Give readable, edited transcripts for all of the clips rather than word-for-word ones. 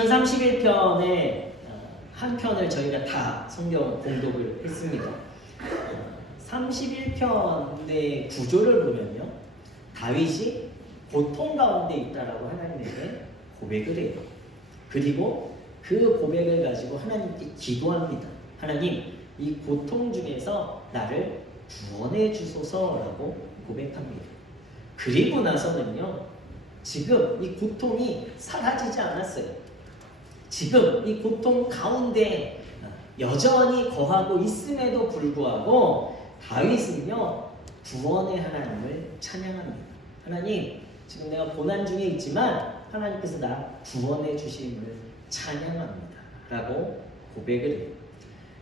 시편 31편의 한 편을 저희가 다 성경 공독을 했습니다. 31편의 구조를 보면요, 다윗이 고통 가운데 있다라고 하나님에게 고백을 해요. 그리고 그 고백을 가지고 하나님께 기도합니다. 하나님, 이 고통 중에서 나를 구원해 주소서라고 고백합니다. 그리고 나서는요, 지금 이 고통이 사라지지 않았어요. 지금 이 고통 가운데 여전히 거하고 있음에도 불구하고 다윗은요, 구원의 하나님을 찬양합니다. 하나님, 지금 내가 고난 중에 있지만 하나님께서 나 구원해 주심을 찬양합니다 라고 고백을 해요.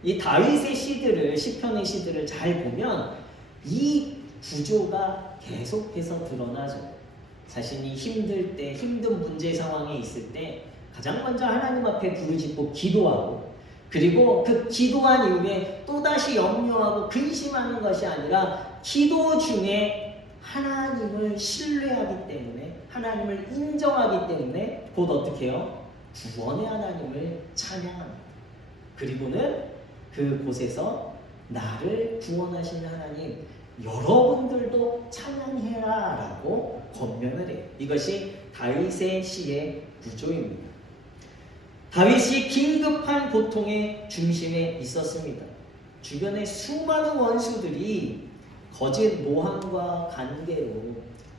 이 다윗의 시들을, 시편의 시들을 잘 보면 이 구조가 계속해서 드러나죠. 자신이 힘들 때, 힘든 문제 상황에 있을 때 가장 먼저 하나님 앞에 부르짖고 기도하고, 그리고 그 기도한 이후에 또다시 염려하고 근심하는 것이 아니라 기도 중에 하나님을 신뢰하기 때문에, 하나님을 인정하기 때문에 곧 어떻게 해요? 구원의 하나님을 찬양합니다. 그리고는 그곳에서 나를 구원하시는 하나님, 여러분들도 찬양해라 라고 권면을 해요. 이것이 다윗의 시의 구조입니다. 다윗이 긴급한 고통의 중심에 있었습니다. 주변의 수많은 원수들이 거짓 모함과 관계로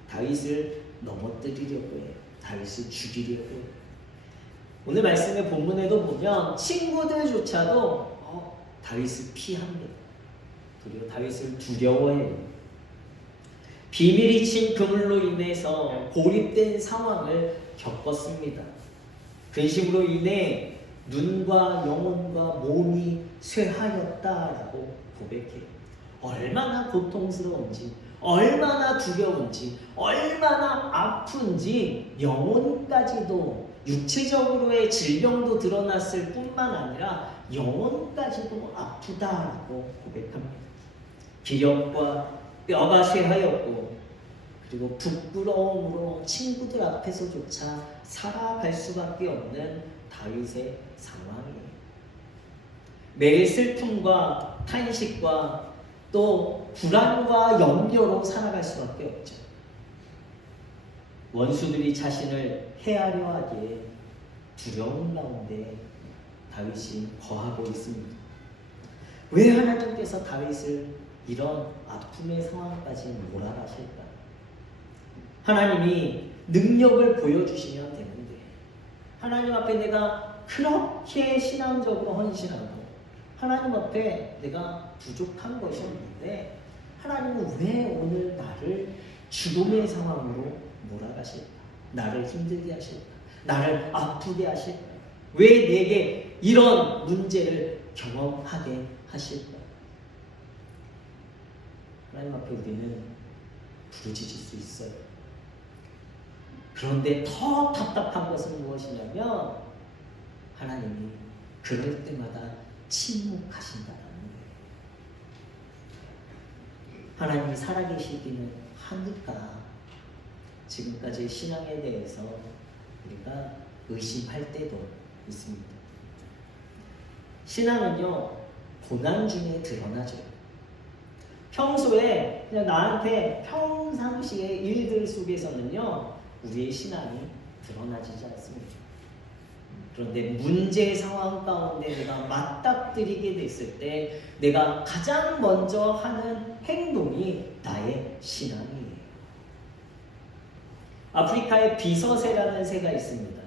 다윗을 넘어뜨리려고 해요. 다윗을 죽이려고 해요. 오늘 말씀의 본문에도 보면 친구들조차도 다윗을 피합니다. 그리고 다윗을 두려워해요. 비밀이 친 그물로 인해서 고립된 상황을 겪었습니다. 근심으로 인해 눈과 영혼과 몸이 쇠하였다라고 고백해요. 얼마나 고통스러운지, 얼마나 두려운지, 얼마나 아픈지, 영혼까지도, 육체적으로의 질병도 드러났을 뿐만 아니라 영혼까지도 아프다라고 고백합니다. 기력과 뼈가 쇠하였고, 그리고 부끄러움으로 친구들 앞에서조차 살아갈 수밖에 없는 다윗의 상황이에요. 매일 슬픔과 탄식과 또 불안과 염려로 살아갈 수밖에 없죠. 원수들이 자신을 해하려 하기에 두려운 가운데 다윗이 거하고 있습니다. 왜 하나님께서 다윗을 이런 아픔의 상황까지 몰아가실까? 하나님이 능력을 보여주시면 되는데, 하나님 앞에 내가 그렇게 신앙적으로 헌신하고 하나님 앞에 내가 부족한 것이 없는데 하나님은 왜 오늘 나를 죽음의 상황으로 몰아가실까? 나를 힘들게 하실까? 나를 아프게 하실까? 왜 내게 이런 문제를 경험하게 하실까? 하나님 앞에 우리는 부르짖을 수 있어요. 그런데 더 답답한 것은 무엇이냐면 하나님이 그럴 때마다 침묵하신다는 거예요. 하나님이 살아계시기는 하니까 지금까지 신앙에 대해서 우리가 의심할 때도 있습니다. 신앙은요, 고난 중에 드러나죠. 평소에 그냥 나한테 평상시의 일들 속에서는요, 우리의 신앙이 드러나지지 않습니다. 그런데 문제 상황 가운데 내가 맞닥뜨리게 됐을 때 내가 가장 먼저 하는 행동이 나의 신앙이에요. 아프리카에 비서새라는 새가 있습니다.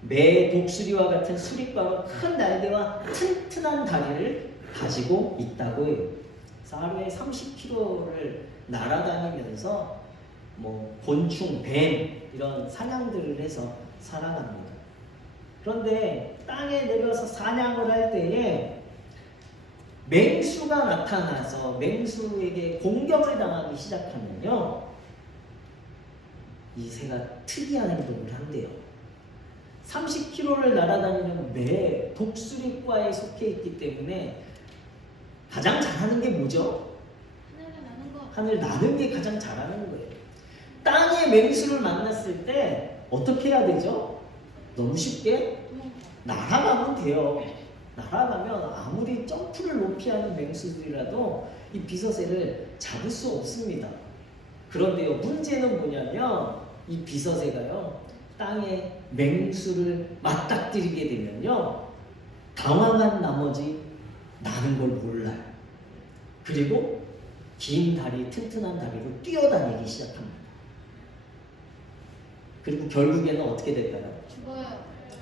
매 독수리와 같은 수립과로 큰 날개와 튼튼한 다리를 가지고 있다고 해요. 그래서 하루에 30km를 날아다니면서 곤충, 뱀 이런 사냥들을 해서 살아갑니다. 그런데 땅에 내려서 사냥을 할 때에 맹수가 나타나서 맹수에게 공격을 당하기 시작하면요, 이 새가 특이한 행동을 한대요. 30km를 날아다니는 매 독수리과에 속해 있기 때문에 가장 잘하는 게 뭐죠? 하늘 나는 게 가장 잘하는 거예요. 땅의 맹수를 만났을 때 어떻게 해야 되죠? 너무 쉽게 날아가면 돼요. 날아가면 아무리 점프를 높이 하는 맹수들이라도 이 비서새를 잡을 수 없습니다. 그런데요, 문제는 뭐냐면 이 비서새가요, 땅에 맹수를 맞닥뜨리게 되면요, 당황한 나머지 나는 걸 몰라요. 그리고 긴 다리, 튼튼한 다리로 뛰어다니기 시작합니다. 그리고 결국에는 어떻게 될까요? 죽어요.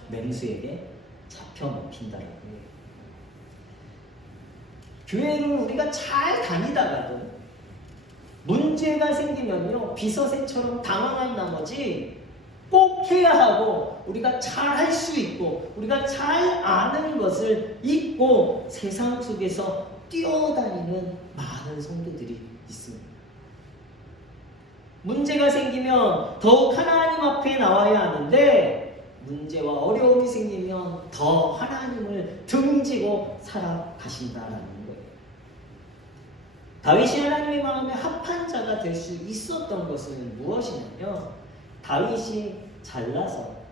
맹수에게 잡혀 먹힌다라고 해요. 교회를 우리가 잘 다니다가도 문제가 생기면요, 비서새처럼 당황한 나머지 꼭 해야 하고 우리가 잘 할 수 있고 우리가 잘 아는 것을 잊고 세상 속에서 뛰어다니는 많은 성도들이 있습니다. 문제가 생기면 더욱 하나님 앞에 나와야 하는데 문제와 어려움이 생기면 더 하나님을 등지고 살아가신다라는 거예요. 다윗이 하나님의 마음에 합한 자가 될 수 있었던 것은 무엇이냐면, 다윗이 잘나서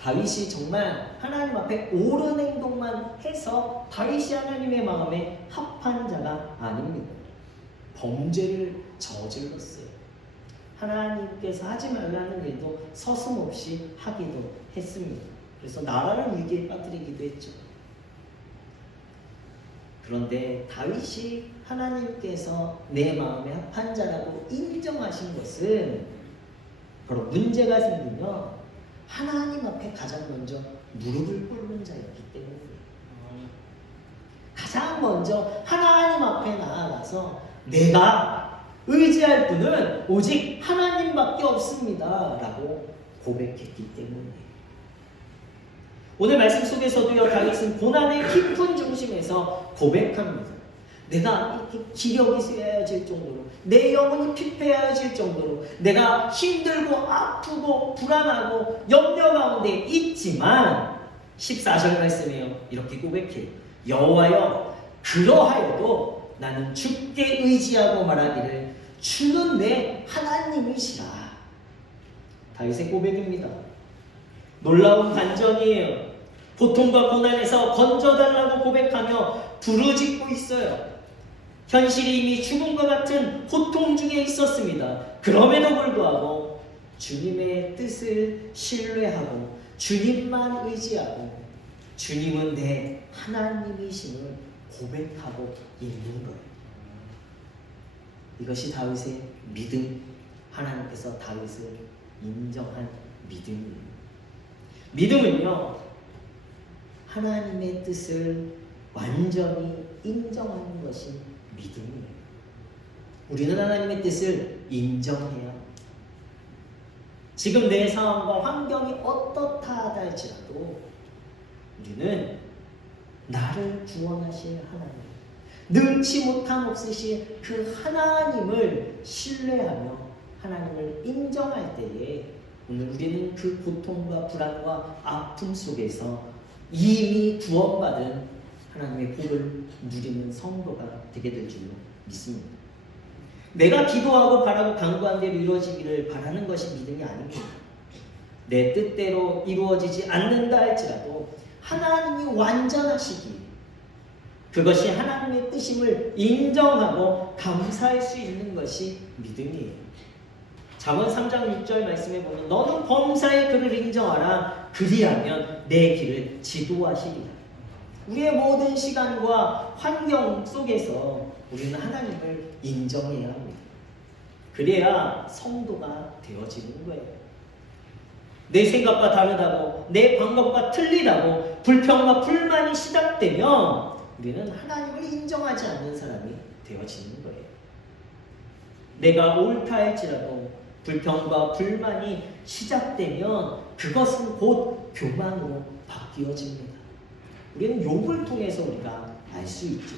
다윗이 정말 하나님 앞에 옳은 행동만 해서 다윗이 하나님의 마음에 합한 자가 아닙니다. 범죄를 저질렀어요. 하나님께서 하지 말라는 일도 서슴없이 하기도 했습니다. 그래서 나라를 위기에 빠뜨리기도 했죠. 그런데 다윗이 하나님께서 내 마음에 합한 자라고 인정하신 것은 바로 문제가 생기면 하나님 앞에 가장 먼저 무릎을 꿇는 자였기 때문이에요. 가장 먼저 하나님 앞에 나아가서 내가 의지할 분은 오직 하나님밖에 없습니다 라고 고백했기 때문이에요. 오늘 말씀 속에서도요, 다윗은 고난의 깊은 중심에서 고백합니다. 내가 이렇게 기력이 쇠해질 정도로, 내 영혼이 피폐해질 정도로, 내가 힘들고 아프고 불안하고 염려 가운데 있지만 14절 말씀에요, 이렇게 고백해요. 여호와여, 그러하여도 나는 주께 의지하고 말하기를 주는 내 하나님이시라. 다윗의 고백입니다. 놀라운 반전이에요. 고통과 고난에서 건져달라고 고백하며 부르짖고 있어요. 현실이 이미 죽음과 같은 고통 중에 있었습니다. 그럼에도 불구하고 주님의 뜻을 신뢰하고 주님만 의지하고 주님은 내 하나님이심을 고백하고 있는 거예요. 이것이 다윗의 믿음, 하나님께서 다윗을 인정한 믿음이에요. 믿음은요, 하나님의 뜻을 완전히 인정하는 것이 믿음이에요. 우리는 하나님의 뜻을 인정해야 합니다. 지금 내 상황과 환경이 어떻다 하다 할지라도 우리는 나를 구원하실 하나님, 능치 못함 없으실 그 하나님을 신뢰하며 하나님을 인정할 때에 오늘 우리는 그 고통과 불안과 아픔 속에서 이미 구원받은 하나님의 복을 누리는 성도가 되게 될 줄로 믿습니다. 내가 기도하고 바라고 간구한 대로 이루어지기를 바라는 것이 믿음이 아닙니다. 내 뜻대로 이루어지지 않는다 할지라도 하나님이 완전하시기에 그것이 하나님의 뜻임을 인정하고 감사할 수 있는 것이 믿음이에요. 잠언 3장 6절 말씀에 보면 너는 범사의 그를 인정하라. 그리하면 내 길을 지도하시리라. 우리의 모든 시간과 환경 속에서 우리는 하나님을 인정해야 합니다. 그래야 성도가 되어지는 거예요. 내 생각과 다르다고, 내 방법과 틀리다고 불평과 불만이 시작되면 우리는 하나님을 인정하지 않는 사람이 되어지는 거예요. 내가 옳다 할지라도 불평과 불만이 시작되면 그것은 곧 교만으로 바뀌어집니다. 우리는 욥을 통해서 우리가 알 수 있죠.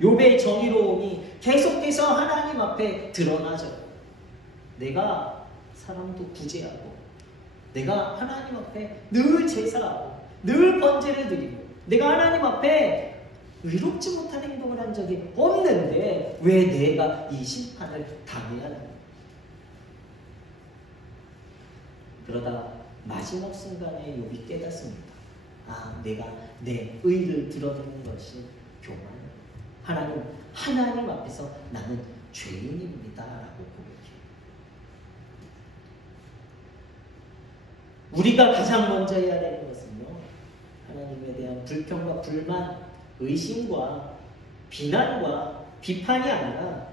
욥의 정의로움이 계속해서 하나님 앞에 드러나죠. 내가 사람도 구제하고 내가 하나님 앞에 늘 제사하고 늘 번제를 드리고 내가 하나님 앞에 의롭지 못한 행동을 한 적이 없는데 왜 내가 이 심판을 당해야 하는가? 그러다 마지막 순간에 욥이 깨닫습니다. 아, 내가 내 의를 드러내는 것이 교만이야. 하나님 앞에서 나는 죄인입니다 라고 고백해요. 우리가 가장 먼저 해야 되는 것은요, 하나님에 대한 불평과 불만, 의심과 비난과 비판이 아니라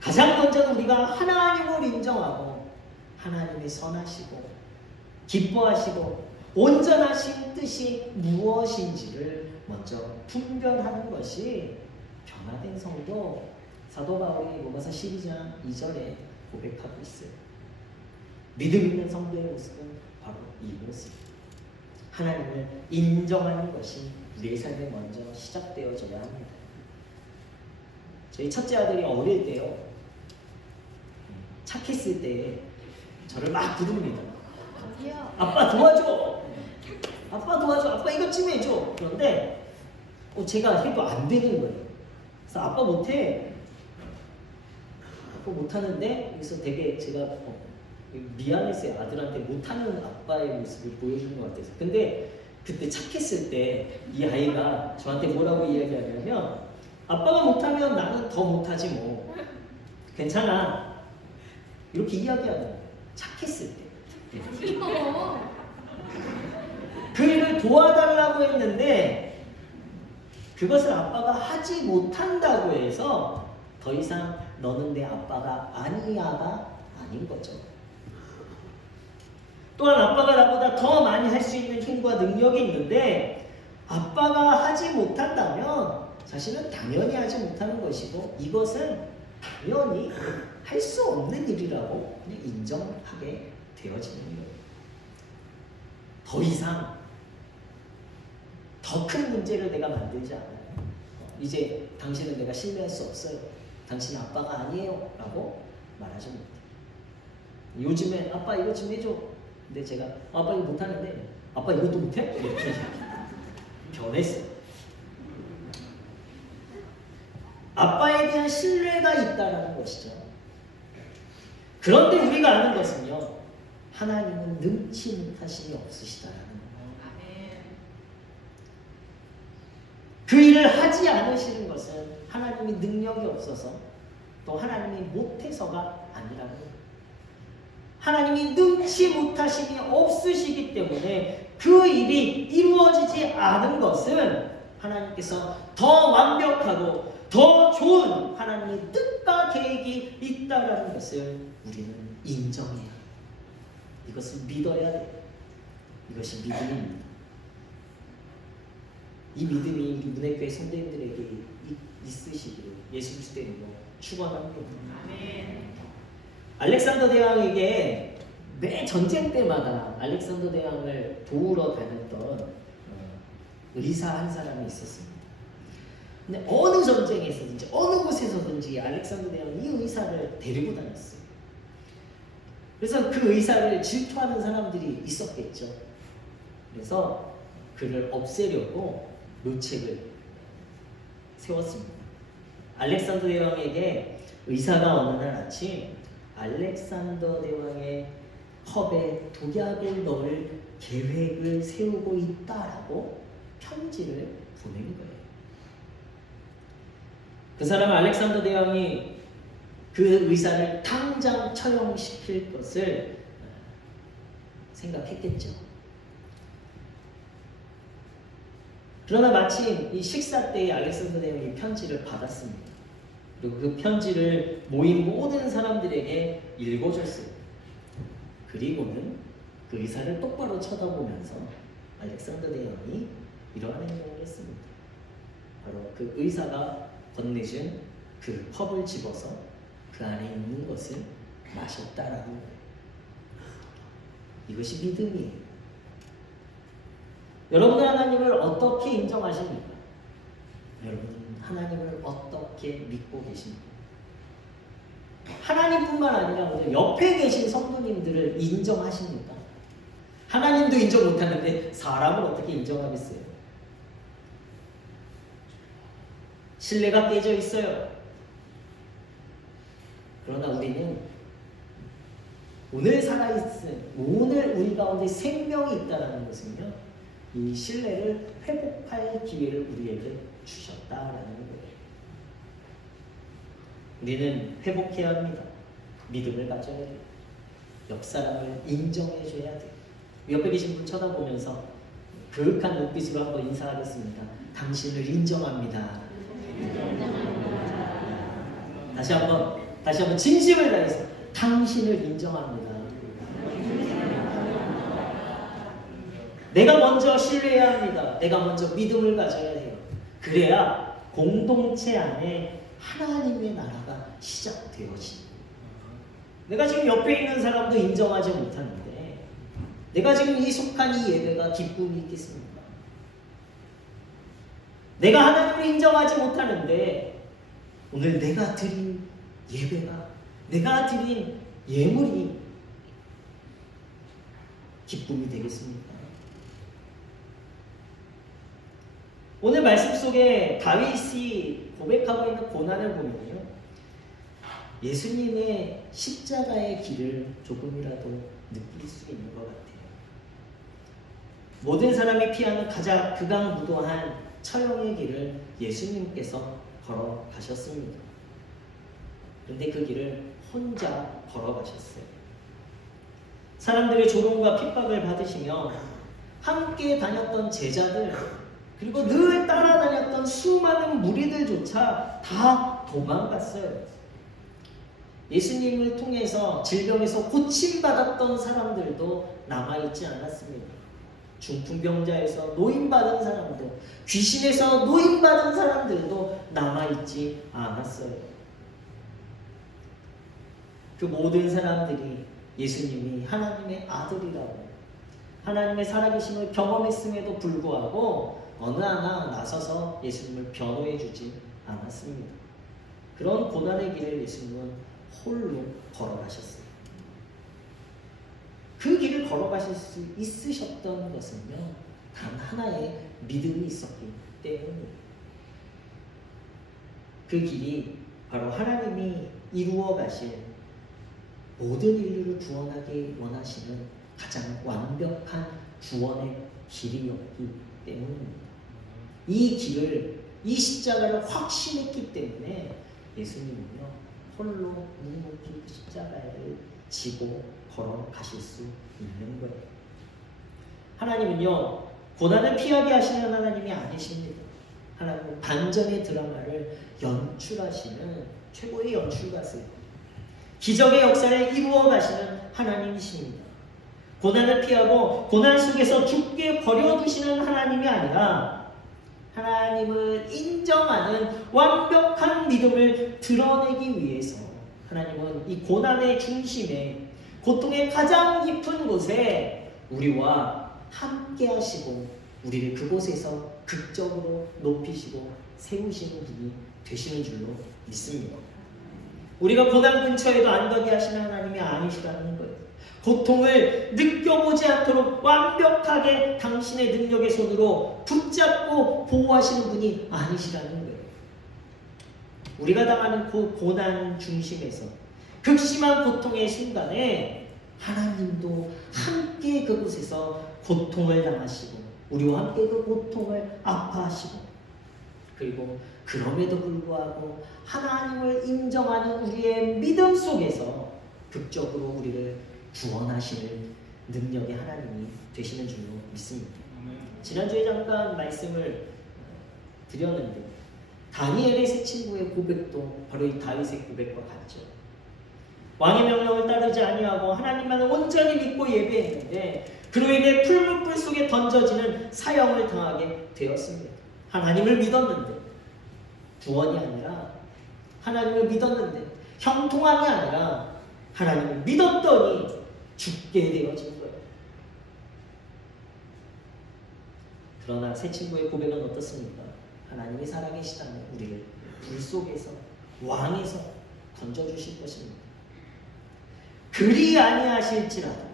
가장 먼저 우리가 하나님을 인정하고 하나님이 선하시고 기뻐하시고 온전하신 뜻이 무엇인지를 먼저 분별하는 것이 변화된 성도, 사도 바울이 로마서 12장 2절에 고백하고 있어요. 믿음 있는 성도의 모습은 바로 이 모습. 하나님을 인정하는 것이 우리의 삶에 먼저 시작되어져야 합니다. 저희 첫째 아들이 어릴 때요, 착했을 때 저를 막 부릅니다. 아빠 도와줘! 아빠 도와줘! 아빠 이것 좀 해줘! 그런데 제가 해도 안 되는 거예요. 그래서 아빠 못해. 아빠 못하는데, 그래서 되게 제가 미안했어요. 아들한테 못하는 아빠의 모습을 보여준 것 같아서. 근데 그때 착했을 때 이 아이가 저한테 뭐라고 이야기하냐면, 아빠가 못하면 나는 더 못하지 뭐. 괜찮아. 이렇게 이야기하는 거예요. 착했을 때. 그 일을 도와달라고 했는데 그것을 아빠가 하지 못한다고 해서 더 이상 너는 내 아빠가 아니야가 아닌 거죠. 또한 아빠가 나보다 더 많이 할 수 있는 힘과 능력이 있는데 아빠가 하지 못한다면 자신은 당연히 하지 못하는 것이고 이것은 당연히 할 수 없는 일이라고 그냥 인정하게 되어지는 거예요. 더 이상 더 큰 문제를 내가 만들지 않아요. 이제 당신은 내가 신뢰할 수 없어요. 당신은 아빠가 아니에요 라고 말하지 못해요. 요즘엔 아빠 이거 좀 해줘. 근데 제가 아빠 이거 못하는데 아빠 이것도 못해? 이렇게 변했어요. 아빠에 대한 신뢰가 있다는 것이죠. 그런데 우리가 아는 것은요, 하나님은 능치 못하심이 없으시다라는 거예요. 그 일을 하지 않으시는 것은 하나님이 능력이 없어서 또 하나님이 못해서가 아니라는 거예요. 하나님이 능치 못하심이 없으시기 때문에 그 일이 이루어지지 않은 것은 하나님께서 더 완벽하고 더 좋은 하나님의 뜻과 계획이 있다라는 것을 우리는 인정해야 합니다. 이것을 믿어야 돼요. 이것이 믿음입니다. 이 믿음이 우리 문해교회 성도님들에게 있으시기를 예수 그리스도의 이름으로 축원합니다. 알렉산더 대왕에게 매 전쟁 때마다 알렉산더 대왕을 도우러 다녔던 의사 한 사람이 있었습니다. 근데 어느 전쟁에서든지 어느 곳에서든지 알렉산더 대왕이 이 의사를 데리고 다녔어요. 그래서 그 의사를 질투하는 사람들이 있었겠죠. 그래서 그를 없애려고 묘책을 세웠습니다. 알렉산더 대왕에게 의사가 어느 날 아침 알렉산더 대왕의 컵에 독약을 넣을 계획을 세우고 있다라고 편지를 보낸 거예요. 그 사람은 알렉산더 대왕이 그 의사를 당장 처형시킬 것을 생각했겠죠. 그러나 마침 이 식사 때에 알렉산더 대왕이 편지를 받았습니다. 그리고 그 편지를 모인 모든 사람들에게 읽어줬어요. 그리고는 그 의사를 똑바로 쳐다보면서 알렉산더 대왕이 이러한 행동을 했습니다. 바로 그 의사가 건네준 그 컵을 집어서 그 안에 있는 것을 마셨다라는 거예요. 이것이 믿음이에요. 여러분은 하나님을 어떻게 인정하십니까? 여러분은 하나님을 어떻게 믿고 계십니까? 하나님뿐만 아니라 오늘 옆에 계신 성도님들을 인정하십니까? 하나님도 인정 못하는데 사람을 어떻게 인정하겠어요? 신뢰가 깨져 있어요. 그러나 우리는 오늘 살아있음, 오늘 우리 가운데 생명이 있다는 것은요, 이 신뢰를 회복할 기회를 우리에게 주셨다라는 거예요. 우리는 회복해야 합니다. 믿음을 가져야 돼요. 옆 사람을 인정해줘야 돼요. 옆에 계신 분 쳐다보면서 그윽한 눈빛으로 한번 인사하겠습니다. 당신을 인정합니다. 다시 한번 진심을 다해서 당신을 인정합니다. 내가 먼저 신뢰해야 합니다. 내가 먼저 믿음을 가져야 해요. 그래야 공동체 안에 하나님의 나라가 시작되어집니다. 내가 지금 옆에 있는 사람도 인정하지 못하는데 내가 지금 이 속한 이 예배가 기쁨이 있겠습니까? 내가 하나님을 인정하지 못하는데 오늘 내가 드린 예배가, 내가 드린 예물이 기쁨이 되겠습니까? 오늘 말씀 속에 다윗이 고백하고 있는 고난을 보면요, 예수님의 십자가의 길을 조금이라도 느낄 수 있는 것 같아요. 모든 사람이 피하는 가장 극악무도한 처형의 길을 예수님께서 걸어가셨습니다. 그런데 그 길을 혼자 걸어가셨어요. 사람들의 조롱과 핍박을 받으시며 함께 다녔던 제자들, 그리고 늘 따라다녔던 수많은 무리들조차 다 도망갔어요. 예수님을 통해서 질병에서 고침받았던 사람들도 남아있지 않았습니다. 중풍병자에서 노임받은 사람들, 귀신에서 노임받은 사람들도 남아있지 않았어요. 그 모든 사람들이 예수님이 하나님의 아들이라고, 하나님의 살아계심을 경험했음에도 불구하고 어느 하나 나서서 예수님을 변호해주지 않았습니다. 그런 고난의 길을 예수님은 홀로 걸어가셨어요. 그 길을 걸어가실 수 있으셨던 것은요, 단 하나의 믿음이 있었기 때문입니다. 그 길이 바로 하나님이 이루어 가실 모든 인류를 구원하기 원하시는 가장 완벽한 구원의 길이었기 때문입니다. 이 길을, 이 십자가를 확신했기 때문에 예수님은요, 홀로 묵묵히 그 십자가를 지고 걸어가실 수 있는 거예요. 하나님은요, 고난을 피하게 하시는 하나님이 아니십니다. 하나님은 반전의 드라마를 연출하시는 최고의 연출가세요. 기적의 역사를 이루어 가시는 하나님이십니다. 고난을 피하고 고난 속에서 죽게 버려두시는 하나님이 아니라 하나님을 인정하는 완벽한 믿음을 드러내기 위해서 하나님은 이 고난의 중심에, 고통의 가장 깊은 곳에 우리와 함께 하시고 우리를 그곳에서 극적으로 높이시고 세우시는 분이 되시는 줄로 믿습니다. 우리가 고난 근처에도 안 가게 하시는 하나님이 아니시라는 거예요. 고통을 느껴보지 않도록 완벽하게 당신의 능력의 손으로 붙잡고 보호하시는 분이 아니시라는 거예요. 우리가 당하는 그 고난 중심에서 극심한 고통의 순간에 하나님도 함께 그곳에서 고통을 당하시고 우리와 함께 그 고통을 아파하시고, 그리고 그럼에도 불구하고 하나님을 인정하는 우리의 믿음 속에서 극적으로 우리를 구원하시는 능력의 하나님이 되시는 줄로 믿습니다. 지난주에 잠깐 말씀을 드렸는데 다니엘의 세 친구의 고백도 바로 이 다윗의 고백과 같죠. 왕의 명령을 따르지 아니하고 하나님만을 온전히 믿고 예배했는데 그로 인해 풀무불 속에 던져지는 사형을 당하게 되었습니다. 하나님을 믿었는데 구원이 아니라, 하나님을 믿었는데 형통함이 아니라 하나님을 믿었더니 죽게 되어진 거예요. 그러나 세 친구의 고백은 어떻습니까? 하나님이 살아계시다면 우리를 불 속에서, 왕에서 던져주실 것입니다. 그리 아니하실지라도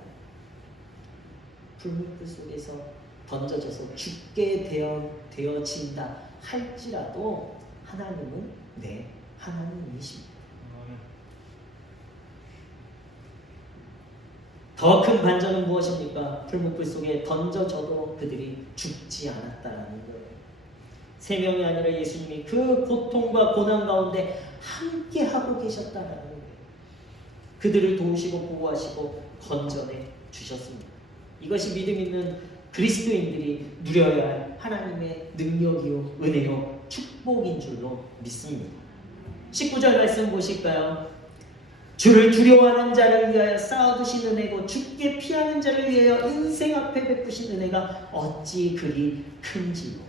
불무불 속에서 던져져서 죽게 되어진다 할지라도 하나님은 내 하나님이십니다. 더 큰 반전은 무엇입니까? 풀무불 속에 던져져도 그들이 죽지 않았다라는 거예요. 세 명이 아니라 예수님이 그 고통과 고난 가운데 함께 하고 계셨다라는 거예요. 그들을 도우시고 보호하시고 건져내 주셨습니다. 이것이 믿음 있는 그리스도인들이 누려야 할 하나님의 능력이요 은혜요 축복인 줄로 믿습니다. 19절 말씀 보실까요? 주를 두려워하는 자를 위하여 쌓아두신 은혜고 죽게 피하는 자를 위하여 인생 앞에 베푸신 은혜가 어찌 그리 큰지요.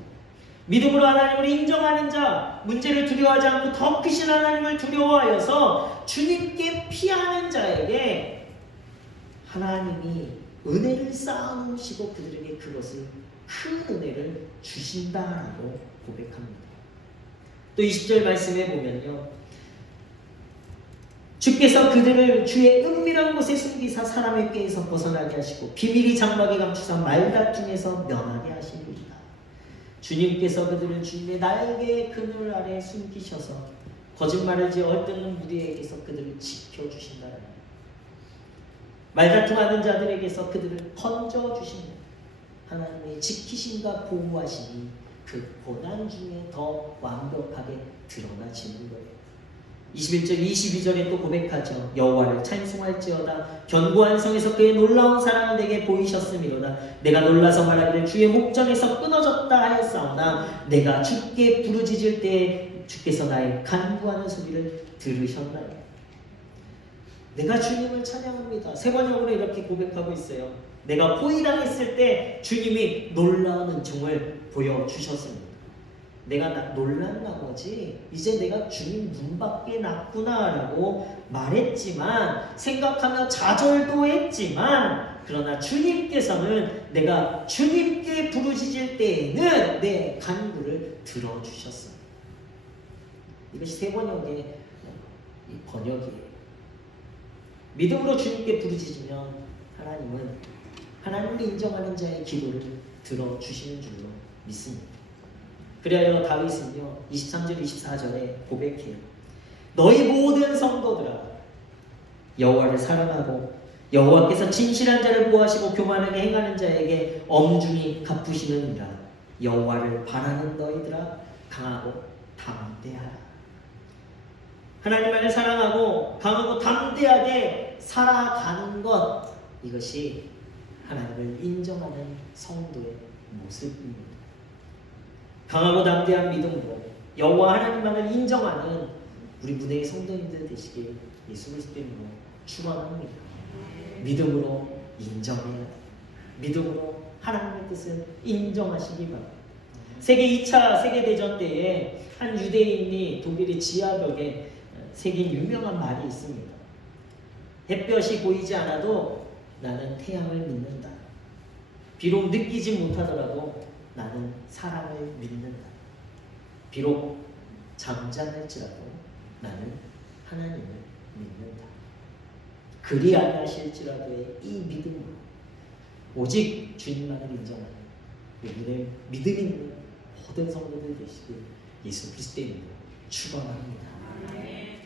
믿음으로 하나님을 인정하는 자, 문제를 두려워하지 않고 더 크신 하나님을 두려워하여서 주님께 피하는 자에게 하나님이 은혜를 쌓아놓으시고 그들에게 그것을 큰 은혜를 주신다라고 고백합니다. 또 20절 말씀에 보면요, 주께서 그들을 주의 은밀한 곳에 숨기사 사람의 꾀에서 벗어나게 하시고 비밀이 장막에 감추사 말다툼에서 면하게 하시리이다. 주님께서 그들을 주님의 날개의 그늘 아래 숨기셔서 거짓말을 지어 헐뜯는 무리에게서 그들을 지켜주신다. 말다툼하는 자들에게서 그들을 건져주신다. 하나님의 지키심과 보호하심이 그 고난 중에 더 완벽하게 드러나지는 거예요. 21절 22절에 또 고백하죠. 여호와를 찬송할지어다. 견고한 성에서 그의 놀라운 사랑을 내게 보이셨음이로다. 내가 놀라서 말하기를 주의 목전에서 끊어졌다 하였사오나 내가 주께 부르짖을 때에 주께서 나의 간구하는 소리를 들으셨나요? 내가 주님을 찬양합니다. 세 번역으로 이렇게 고백하고 있어요. 내가 포위당했을 때 주님이 놀라운 은총을 보여주셨습니다. 내가 놀란 나머지 이제 내가 주님 눈 밖에 났구나라고 말했지만, 생각하며 좌절도 했지만, 그러나 주님께서는 내가 주님께 부르짖을 때에는 내 간구를 들어주셨어요. 이것이 세 번역의 번역이에요. 믿음으로 주님께 부르짖으면 하나님을 인정하는 자의 기도를 들어주시는 줄로 믿습니다. 그래야 다윗은요 23절 24절에 고백해요. 너희 모든 성도들아 여호와를 사랑하고 여호와께서 진실한 자를 보호하시고 교만하게 행하는 자에게 엄중히 갚으시느니라. 여호와를 바라는 너희들아 강하고 담대하라. 하나님을 사랑하고 강하고 담대하게 살아가는 것, 이것이 하나님을 인정하는 성도의 모습입니다. 강하고 담대한 믿음으로 여호와 하나님만을 인정하는 우리 무대의 성도님들 되시길 예수 그리스도 이름으로 축원합니다. 믿음으로 인정해야 돼. 믿음으로 하나님의 뜻을 인정하시기 바랍니다. 세계 2차 세계대전 때에 한 유대인이 독일의 지하벽에 새긴 유명한 말이 있습니다. 햇볕이 보이지 않아도 나는 태양을 믿는다. 비록 느끼지 못하더라도 나는 사랑을 믿는다. 비록 잠잠할지라도 나는 하나님을 믿는다. 그리 아니하실지라도의 이 믿음으로 오직 주님만을 인정하는 우리의 믿음 있는 모든 성도들 되시길 예수 그리스도의 이름으로 축원합니다.